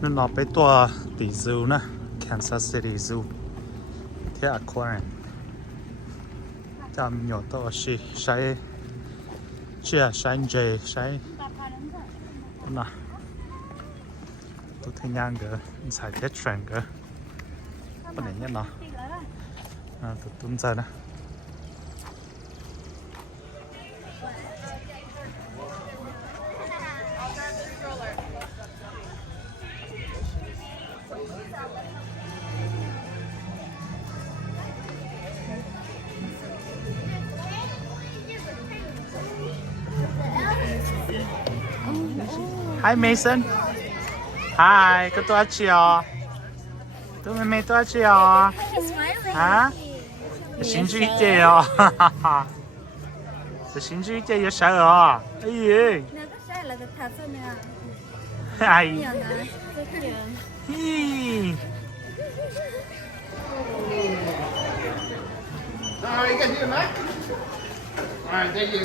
nên nó phải tua tỷ zoo nè Kansas City Zoo thế aquarium chăm nhỏ to xí sai chia sai dây sai nè tôi thấy nhang cái sai thế trend cái cái này nhá nó tôi tung ra nè Hi Mason. Hi, có tôi chưa? Tôi mới tôi chưa? Hả? Xin chú ý chưa? Xin chú ý chưa sợ à? Cái gì? Ai? Hi. Alright, you got here, Mac? Alright, thank you.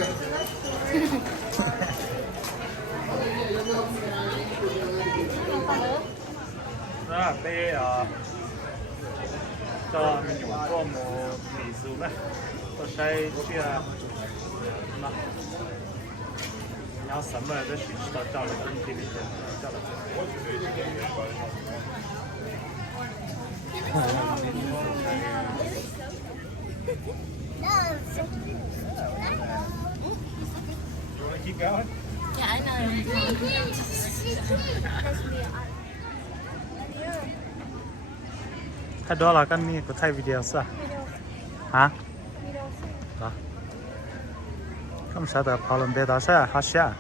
Đó đây cho mình dùng có một ví dụ này tôi sẽ chia mà nhau什么的讯息都叫了跟这里叫了Keep going? Yeah, I know. Cái đó là cái này của thay video sao? Hả? Đó. Không sao được, họ làm bé đó sao? Họ sẽ.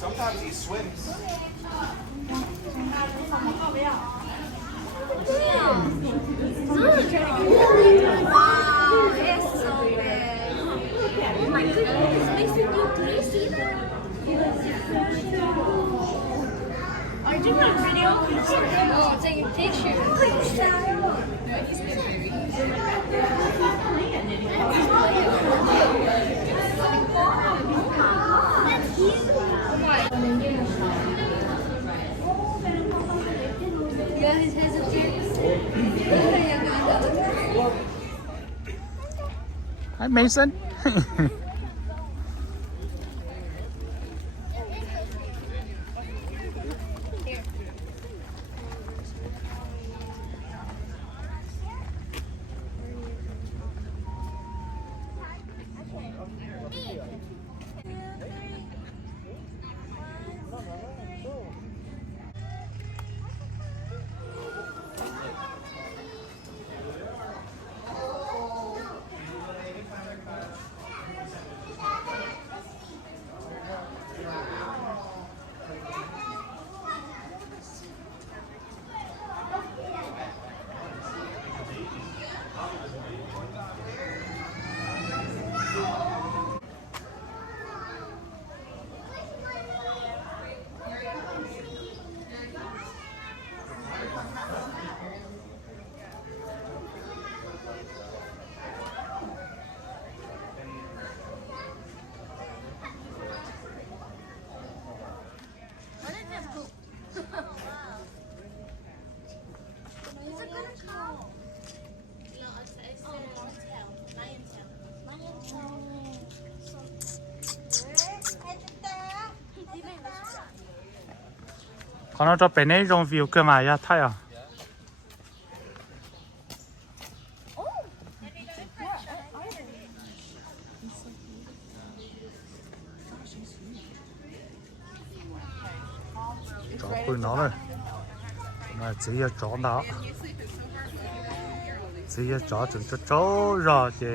Sometimes he swims. Wow, it's so big. Oh my goodness, Mason, do you see that? Are you doing a video? Oh, taking pictures. Yeah, his head's up Hi Mason. Còn nó cho bên này rong view cơ mà ya thay à? Chó quên nó rồi, mà chỉ là chó đó, chỉ là chó chừng cho chó rồi thì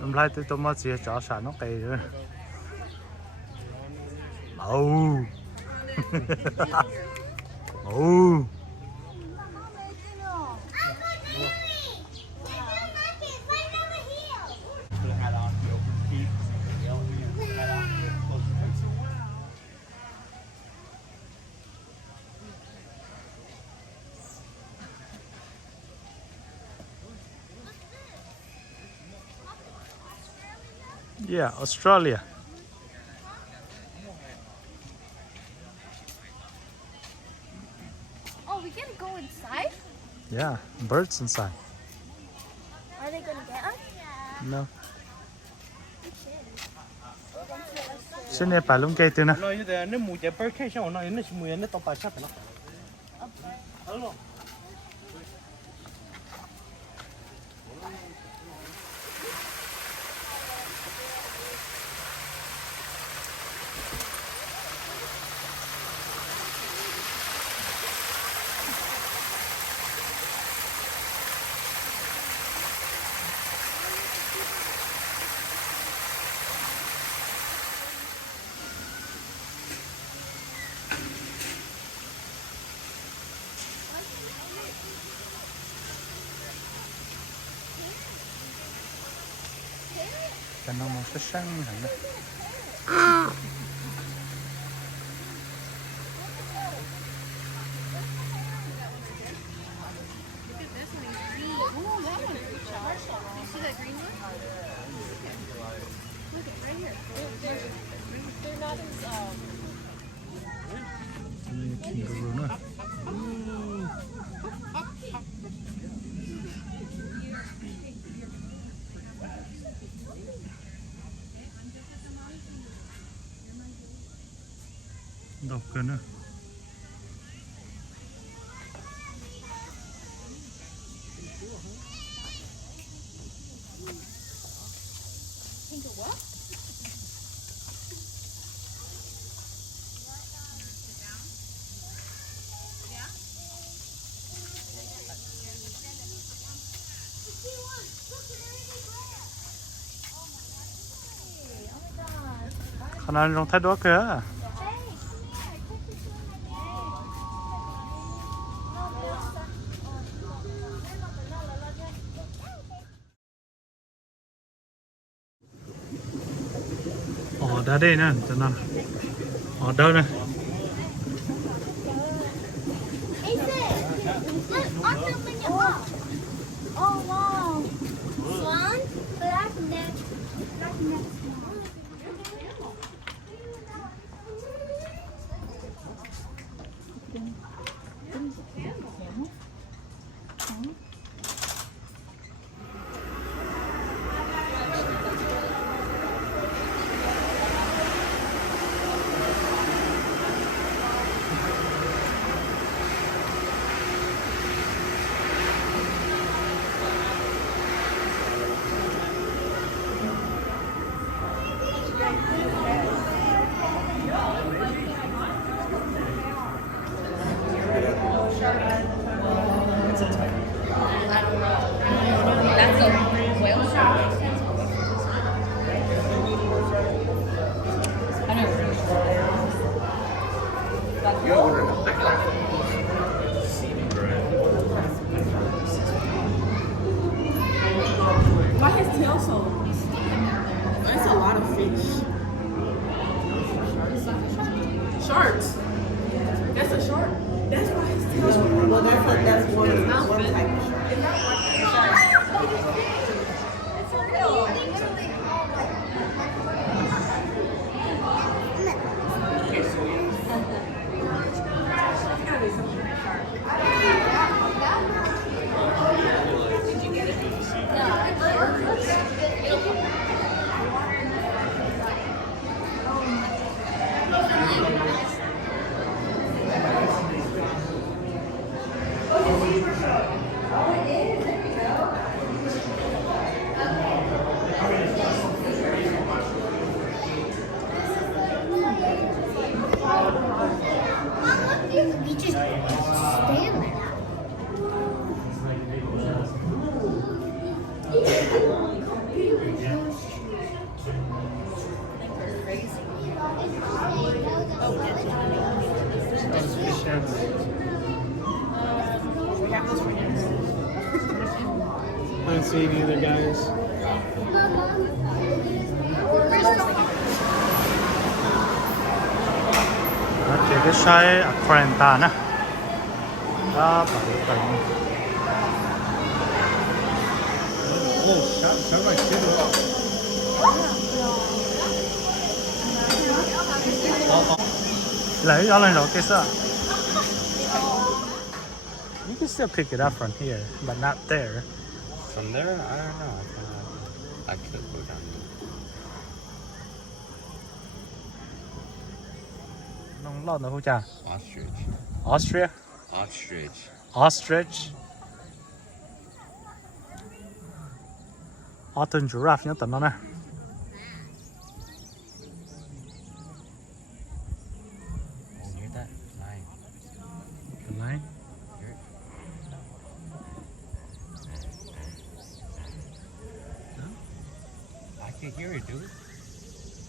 hôm nay tôi mới chỉ là chó sản nó cây nữa, oh. Oh. Yeah, Australia. Oh, we can go inside? Yeah, birds inside. Are they gonna get us? No. Xin này phải luôn cây từ nè. Nói như thế nếu mùi chạy bơi khai sao nói nó mùi nó to bà sát nó. Hello. Cái nó màu sắc xanh hẳn đấy. See that green one? Look at right here. They're not as Kangaroo nữa. Đọc cơ nữa. Con ăn trong thái đó kìa. Ở đá đây nè, cho nó. Ở đâu nè? Oh wow! Swan, black neck, swan. That's a whale shark. I know. Why his tail so long? That's a lot of fish. Sharks. That's a shark. That's why his tail so long. Well, that's one type of shark. It's real. We just stand there. I don't see any other guys. Nó chỉ cái size Aquarenta nè. Đó, bảo tận. Oh, shot right there. Lại y'all know cái sao? You can still pick it up from here, but not there. From there, I don't know. I could go down there. Nông lợn ở hú cha. Ostrich. Austria, Ostrich. ostrich. Autumn giraffe nhớ tận nó nè. Oh, hear that? Lion. The lion. I can hear it, dude.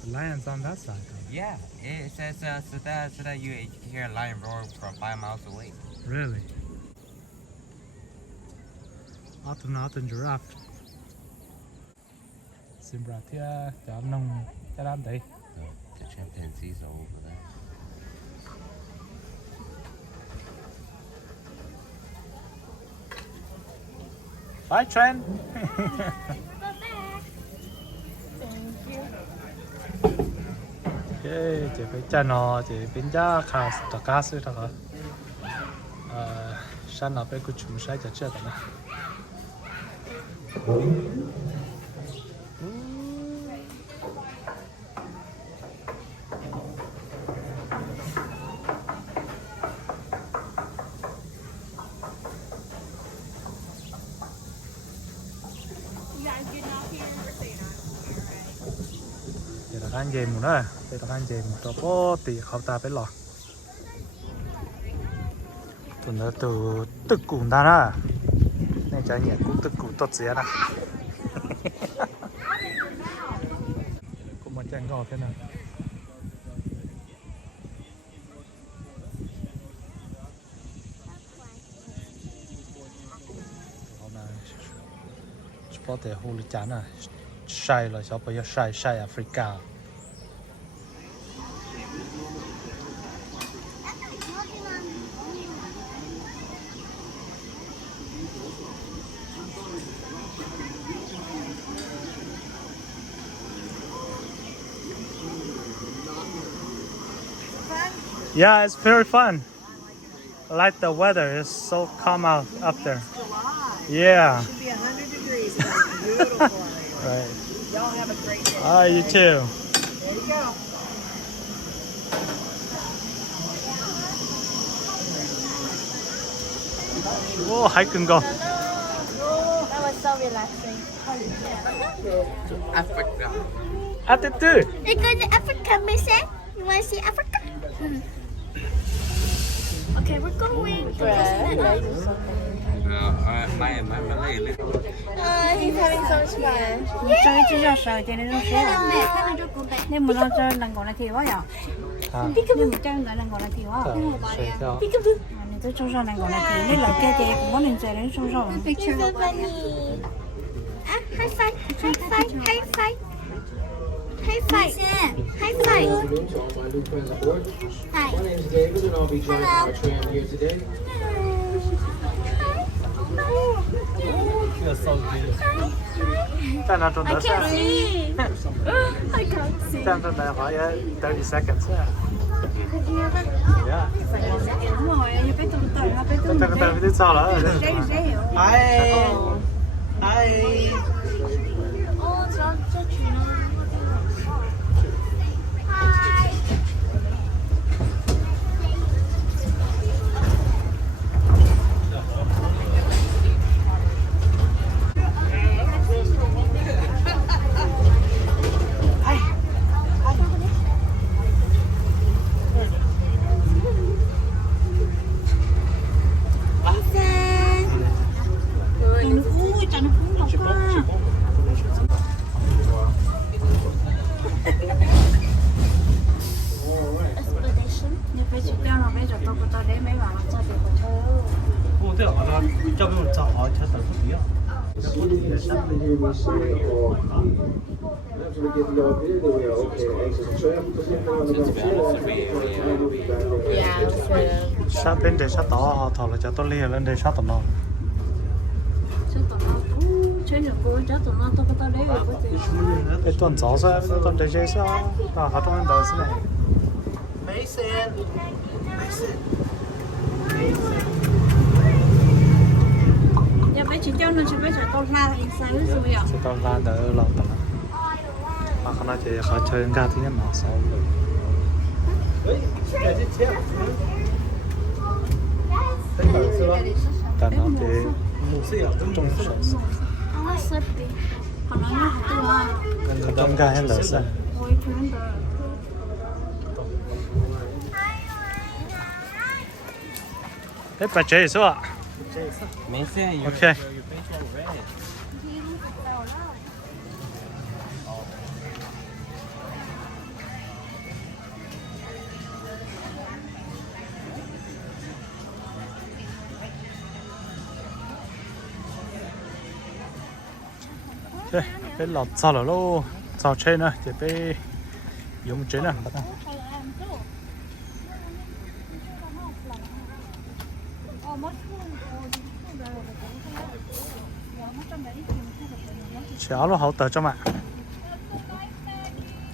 The lion's on that side. Yeah, it says so that you can hear a lion roar from 5 miles away. Really? Autumn giraffe. Xin bra thia cho nông cho đám đấy. No, the chimpanzees are over there. Bye, Trent. Okay, chị phải cho nó chị biến ra khá tất cả sự đó hả? Sáng nào phải cứ chúng sai cho chết đó. Giờ là ăn gì một đó, đây là ăn gì một chỗ bó tỉ khẩu ta phải lò. Tụi nó từ tức cùn ta ra, này trái nhẹ cũng tức cùn tốt xía nè. Cũng một chân gò thế nào. Hôm nay có thể hô lịch chán à. Sai là sao bây giờ sai Africa. Yeah, it's very fun. I like the weather. It's so calm out up there. Yeah. It should be 100 degrees. It's beautiful. Right. Y'all have a great day. You too. There you go. Oh, I can go. That was so relaxing. Africa. Attitude. Let's go to Africa, Missy. You want to see Africa? Okay, we're going. My Malay. He's having so much fun. Chơi chứ giờ sợ thì nó sẽ nên mà nó chơi lần gọi là thì quá nhở nên mà chơi lại lần gọi là thì quá睡觉。 nên tôi chơi lần gọi là thì nên là cái gì cũng có nên chơi đến chơi rồi Picture so funny. Ah, high five, high five, high five. High five. High five. Hi. My name is David and I'll be joining our tram here today. You're so beautiful. 站那中的是。 See. I can't see. 站这来好像30 seconds. Yeah. đúng rồi như cái tôi tự nó cái tôi Cái tay đi sao là. dễ hiểu Hi. Hi. Oh, 저 주는. Hi. nó vui cho nó cũng không có Expedition. như phải chịu đeo là bây giờ tôi có để mấy bạn cho được một thôi 我对好像这不用找好，它等不一样。 Something here we see or after we get the idea that we are okay to exit the tram, put it down the back chair, and we'll be back over. Yeah, Sát bên để sát tỏ họ thọ là cho tôi lia lên để sát tầm nó. chứ tụi nó chơi được cô chắc tụi nó tôi có tao đấy rồi có gì cái tuần gió sao tuần đấy chơi sao và họ trong anh đời thế này Mason. Mason. nhà bé chỉ cho nó chỉ bé chỉ con la thì sao biết rồi ạ sẽ tao ra đỡ lâu tầm mà không nói thì họ chơi ga thứ nhất nó sao rồi但nó thì trong số còn nó từ mà trong ga hay là sao ôi chúng ta thế bà chơi sao ạ Mason, ok cái lọt sao rồi luôn sao chơi nữa chỉ phải dùng chơi nữa bắt đầu chéo nó hậu tờ cho mà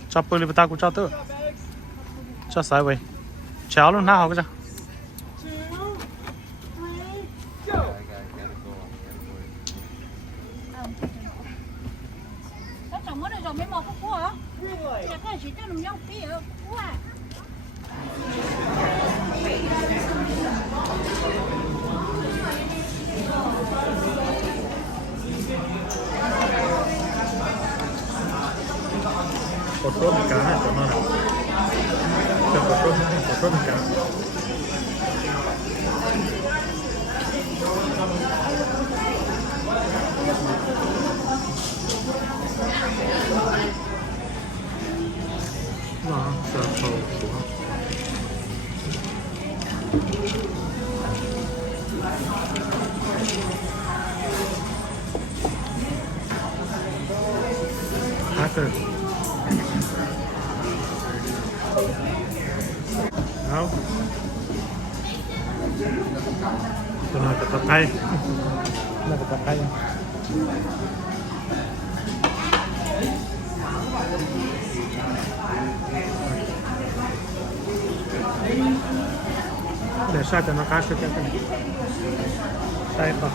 cho bự li ta cũng cho tự cho sai vậy chéo luôn nào học cái gì chồng mới được rồi mấy màu phúc hả? Dạ cái chỉ cho nó nhau tí ở phúc à. có tốt một cái này cho nó này có tốt một cái nó sẽ sâu xuống hacker đâu tôi nói cái tập hay là cái tập hay để sai cho nó cá sẽ cái này sai không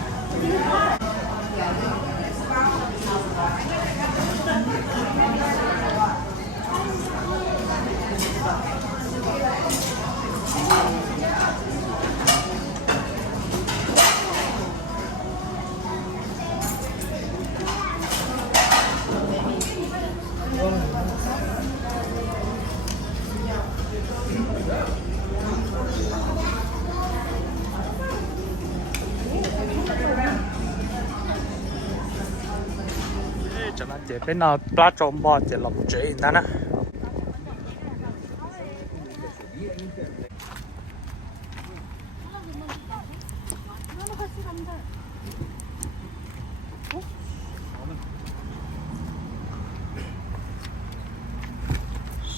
cho nó chỉ bên nào pla trộm bò chỉ lọc chế đó nè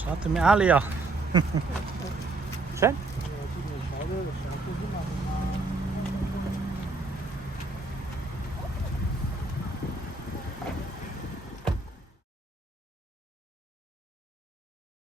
sao tụi mày ali à? Chết.